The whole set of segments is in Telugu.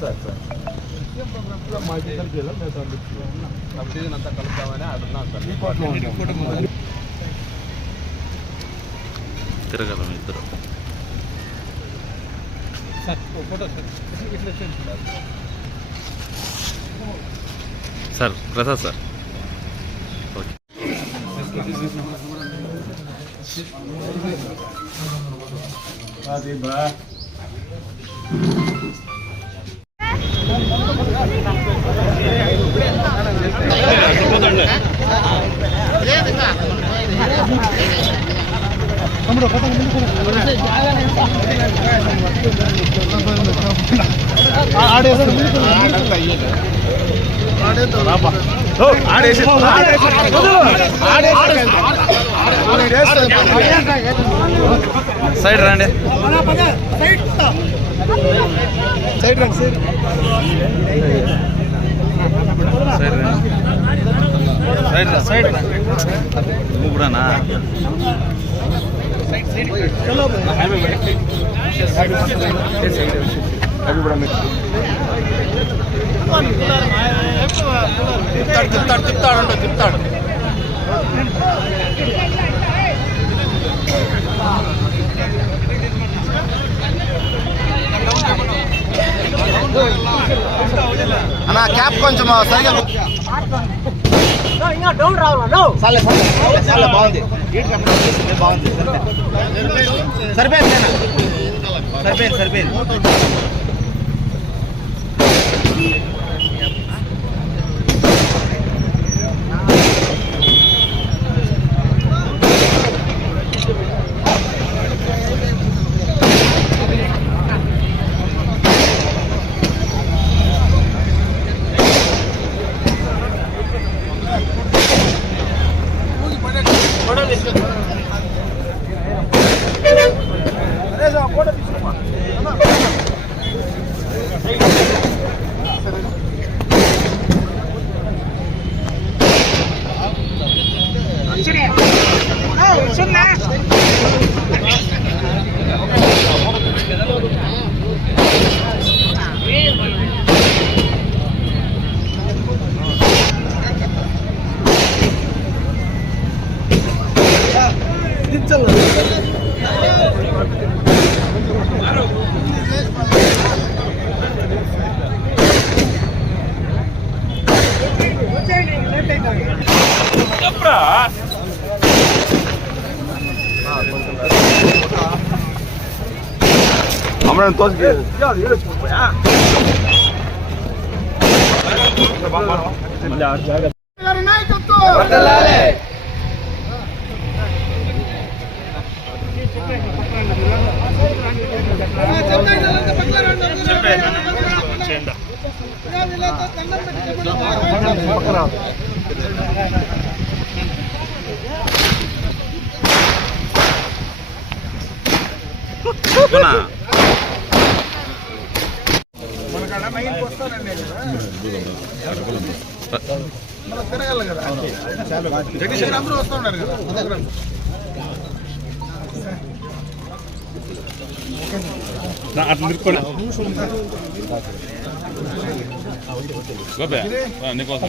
Sir sir. సబ్సిడీని అంతా కలుపుతామని ఆడున్నాం సార్ తిరగలం ఇద్దరు sir Prasad sir. Okay. Side రండి సైడ్ రండి side రా, సైడ్ రా. నువ్వు కూడానా తిప్తాడు తిప్తాడు అంటూ తిప్తాడు అన్న క్యాప్ కొంచెం సరిగా చాలే చాలే బాగుంది. బాగుంది. సరిపోయింది సరిపోయింది సరిపోయింది. Yes! 不然多要有点酒钱。我们俩来个。చెప్పండి తిరగల కదా జగదీశ్వర్ అందరూ వస్తున్నారు నీకోసం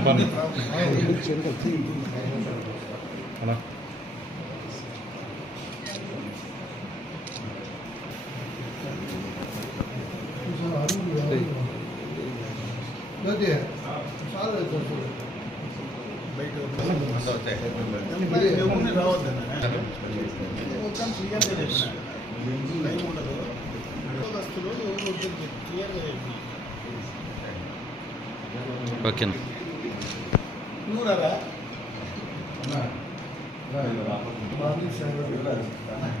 ปั้だろ పవన్ సరే ప్రెస్ వాణీపతి సర్వాణి దయతేంద్రాణి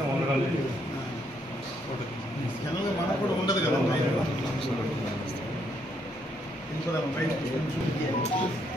స్వరముఖరాణి యోరసమేణి విభజు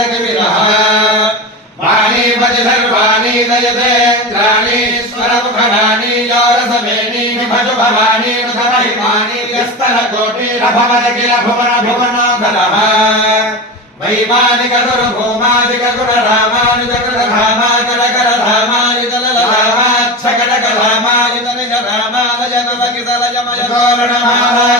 रतिमिलः वाणी भजधर्वाणी नयतेन्द्राणी स्वरमुखराणी योरसमेणी विभज भवानी रथमहिमानी यस्तरकोटिरभवद किल भुवन भुवनोधरः वैमानिकगुरुभूमादिकगुणरामानुजकृतधामाकरकरधामा सकटकधामा नितनिजधामा नयनसकिसलयमयतोरणमाला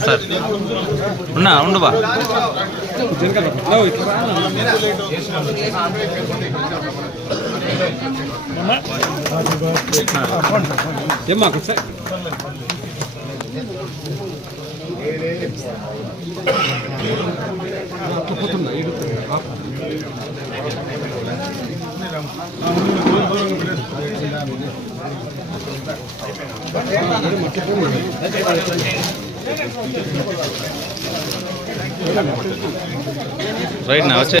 విధన ఘనసారయాత్మపుండరేఖా ఆ. అయినా సార్ ఉన్నా ఉండు బా రైట్ నా వచ్చే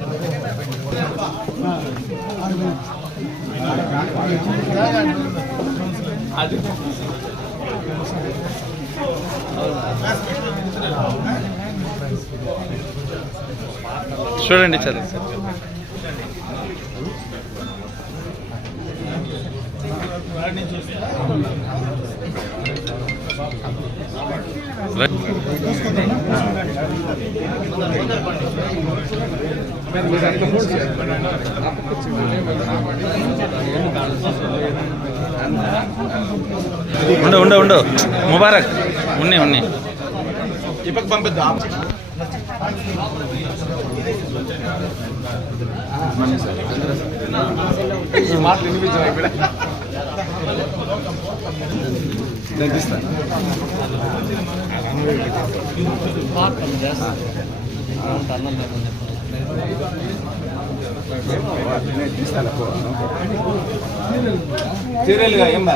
చూడండి చదువు. సార్ ఉండు ఉండు ఉండు. ముబారక్. ఉన్నాయి ఉన్నాయి ఇప్పటికి పంపిద్దాం? మాటలు వినిపించాయి ఇక్కడ? సీరియల్గా ఏం బా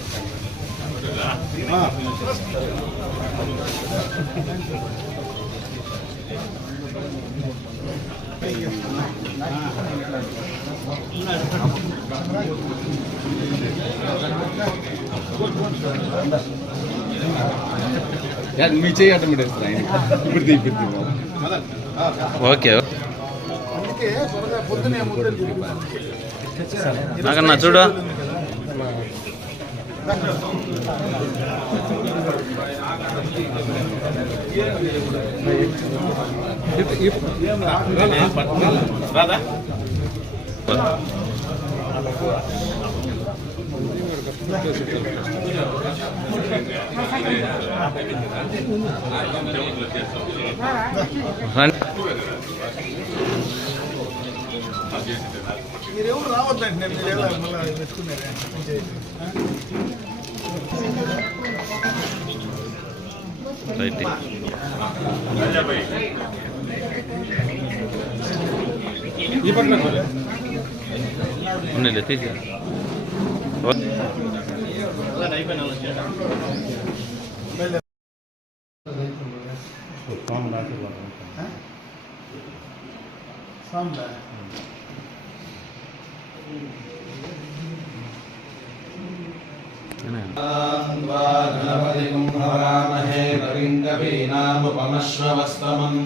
మీ చేయి అడ్డం పెట్టేస్తారు ఆయన ఇప్పుడు తీ, ఇప్పుడు తీ బాబు. ఓకే. నాకన్నా చూడు. రండి మీరు ఎవరు రావద్దండి నేను మీరు ఎలా మళ్ళీ పెట్టుకున్నారే రైట్ ఉండండి తీసి गणपतिम् हरामहे रविन्दवीनामुपमश्ववस्तमम्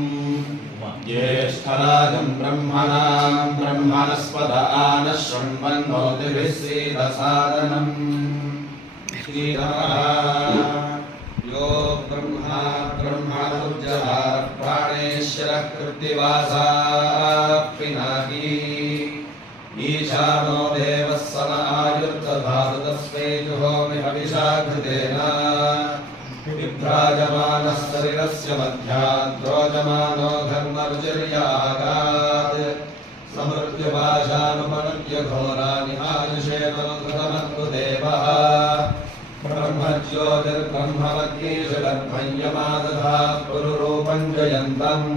ज्येष्ठराजम् ब्रह्मणाम् ब्रह्मणस्पद आनश्रम् यो ब्रह्मा ब्रह्मणुर्जहार ईशानो देवः जुहो। हविषा कृतेन विभ्राजमानः शरीरस्य मध्याद्रोजमानो घर्मरुचिर्यागात् समृत्युपाशानुपनुज्य घोरानि आयुषेतनुकृतमस्तु देवः ब्रह्मज्योतिर्ब्रह्मवद्गीषु गर्भं यमादधात् पुरुरूपं जयन्तम्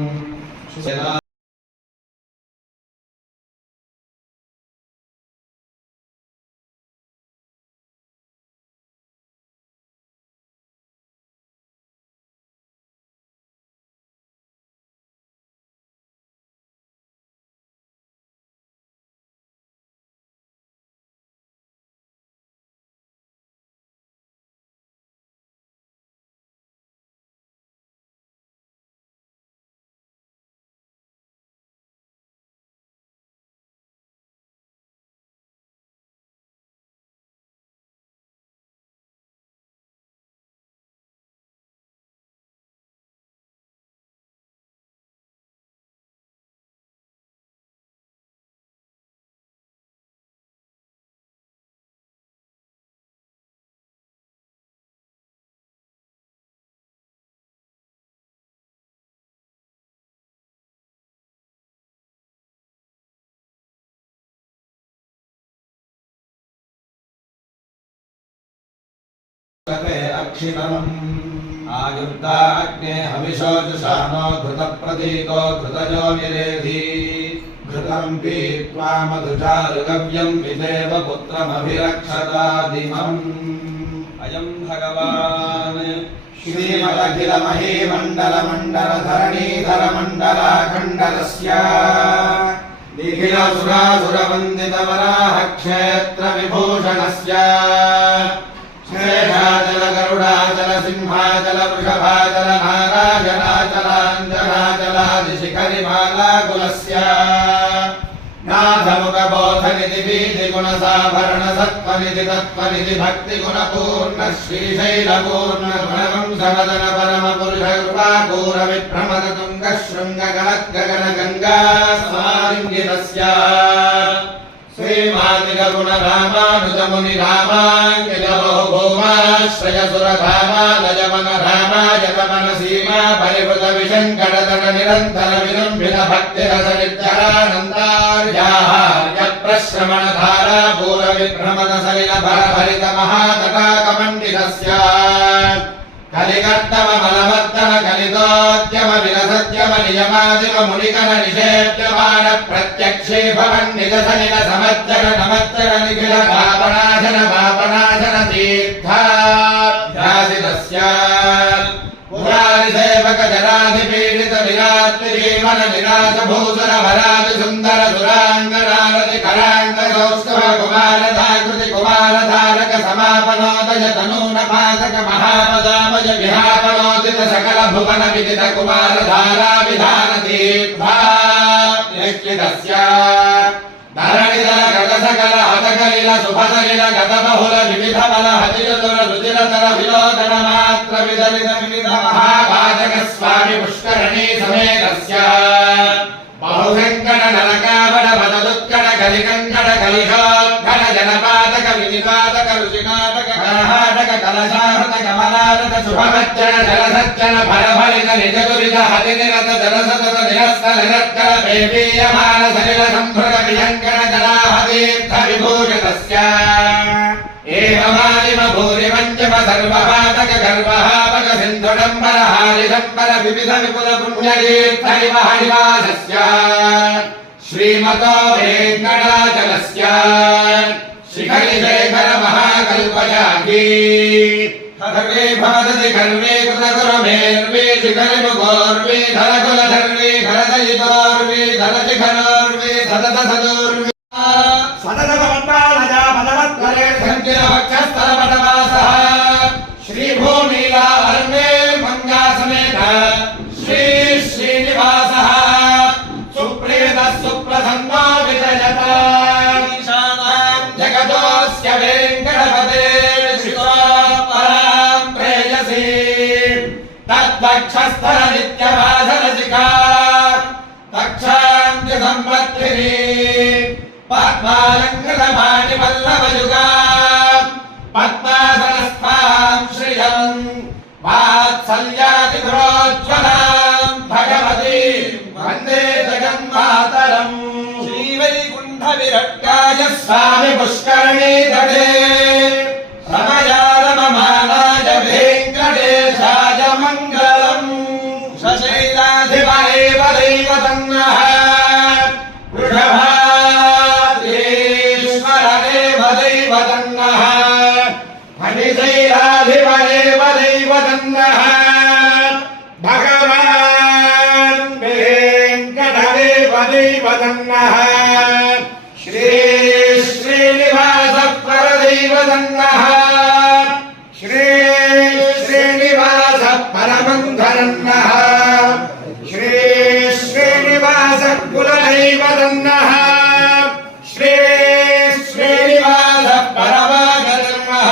आयुक्ताग्ने हविषोजुषानो घृतप्रतीको घृतयो निरेधि घृतम् पीत्वा मधुचारुगव्यम् विदेव पुत्रमभिरक्षतादिमम्। अयम् भगवान्। श्रीमदखिलमहीमण्डलमण्डलधरणीधरमण्डलाखण्डलस्य। निखिलसुरासुरवन्दितवराह क्षेत्रविभूषणस्य शेषाचल गरुडाचल सिंहाचल वृषभाचल नारायणाचलाञ्जनाचलादिशिखरिमालाकुलस्य नाथमुखबोधनिधि बीजिगुणसाभरण सत्त्वनिधि तत्त्वनिधि भक्तिगुणपूर्ण श्रीशैलपूर्ण गुणवंशवदन परमपुरुष कृपापूरविभ्रमद तुङ्गशृङ्गगणद्गगन गङ्गा समालिङ्गितस्य श्रीमातिगुणरामानुजमुनि रामाङ्गिलभौमाश्रयसुरधामालयमन रामायतमन सीमा परिवृत विशङ्कटतट निरन्तर विलम्बित भक्तिरसनित्यरानन्दार्याः यप्रश्रमणधारा पूरविभ्रमद किल पापनाशन पापनाशन तीर्थाध्यासितस्या पुरारिसेवकजराधिपीडित निरात्रिजीवन निरासभूषण भराति सुन्दर सुराङ्गरारति कराङ्गसौस्तव कुमारधाकृति कुमारधारक समापनोदय तनूनपातक महापदामय विहापनोदित सकल भुवन विदित कुमारधाराविधानतीर्था निश्चितस्या धरणिदल गतसकल భువన విదిత గత సకల బహుళ వివిధ బల హతియుతుల రుచిరతర విలోకన మాత్ర విదలిత వివిధ మహాపాదక స్వామి పుష్కరణీ సమేతస్య బహుశంకట నరకావడ పదదుక్కడ కలికంకణ కలిహోత్కణ జనపాతక వినిపాతక రుచినాటక కర్ణాటక కలశాహత కమలాటక శుభమజ్జన జలసజ్జన ఫలఫలిత నిజదురిత హతి నిరత జలసతత నిరస్త నిరత్కల పేపీయమాన సలిల సంభృగ విహంకర జలాహతీర్థ విభూషితస్య ఏవమానిమ భూరిమంజమ సర్వపాదక గర్వహాపక సింధుడంబర హారిదంబర వివిధ విపుల పుణ్యతీర్థ ఇవ హరివాసస్య శ్రీమతో వెంకటాచలస్య. శిఖరి శేఖర మహాకల్పశాఖీ अथर्वे भारति खर्वे कृतकुरमेर्वे शिखरिमुखोर्वे धनकुलधर् తద్వక్షస్థల నిత్యవాసరసికా తక్షాంతి సంపత్తిని పద్మాలంకృతమాని వల్లభయుగా పద్మాసనస్థాం శ్రియం వాత్సల్యాతి ప్రోజ్వలాం భగవతి వందే జగన్మాతరం శ్రీవైకుంఠ విరక్కాయ స్వామి పుష్కరణీ తటే वसन्नः भगवान् वेङ्कटदेवदै श्री श्रीनिवासपरदैवदन्नः श्री श्रीनिवास परमन्धरन्नः श्री श्रीनिवास कुलदैवदन्नः श्री श्रीनिवास परमागदन्नः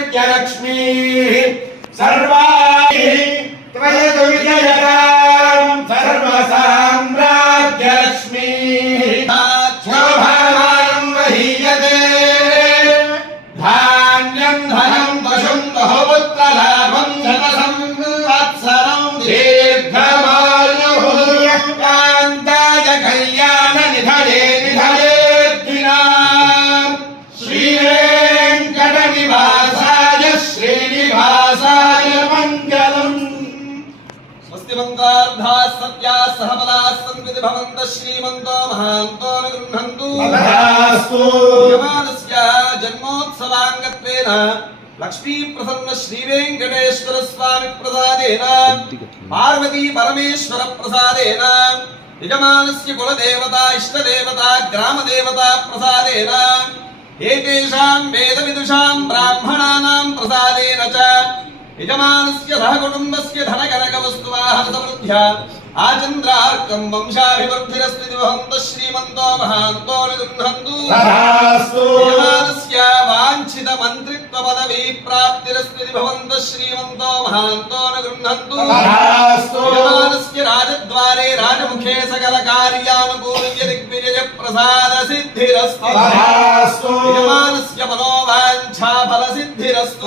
different character భవంత శ్రీమంతో మహాంతో గృహంతు జన్మోత్సవాంగత్వేన లక్ష్మీ ప్రసన్న శ్రీ వెంకటేశ్వర స్వామి ప్రసాదేన పార్వతీ పరమేశ్వర ప్రసాదేన యజమానస్య కులదేవత ఇష్టదేవత గ్రామదేవత ప్రసాదేన ఏతేషాం వేద విదుషాం బ్రాహ్మణానాం ప్రసాదేన చ యజమానస్య సహ కుటుంబస్య ధనకనక వస్తువాహ ఆచంద్రార్కం వంశాభివర్భిరస్మి దివహంత శ్రీమంతో మహాంతో నిగృహంతు వాంఛిత మంత్రిత్వ పదవీ ప్రాప్తిరస్మి దివహంత శ్రీమంతో మహాంతో నిగృహంతు రాజద్వారే రాజముఖే సకల కార్యానుకూల్య దిగ్విజయ ప్రసాద సిద్ధిరస్తు మనోవాంఛా ఫల సిద్ధిరస్తు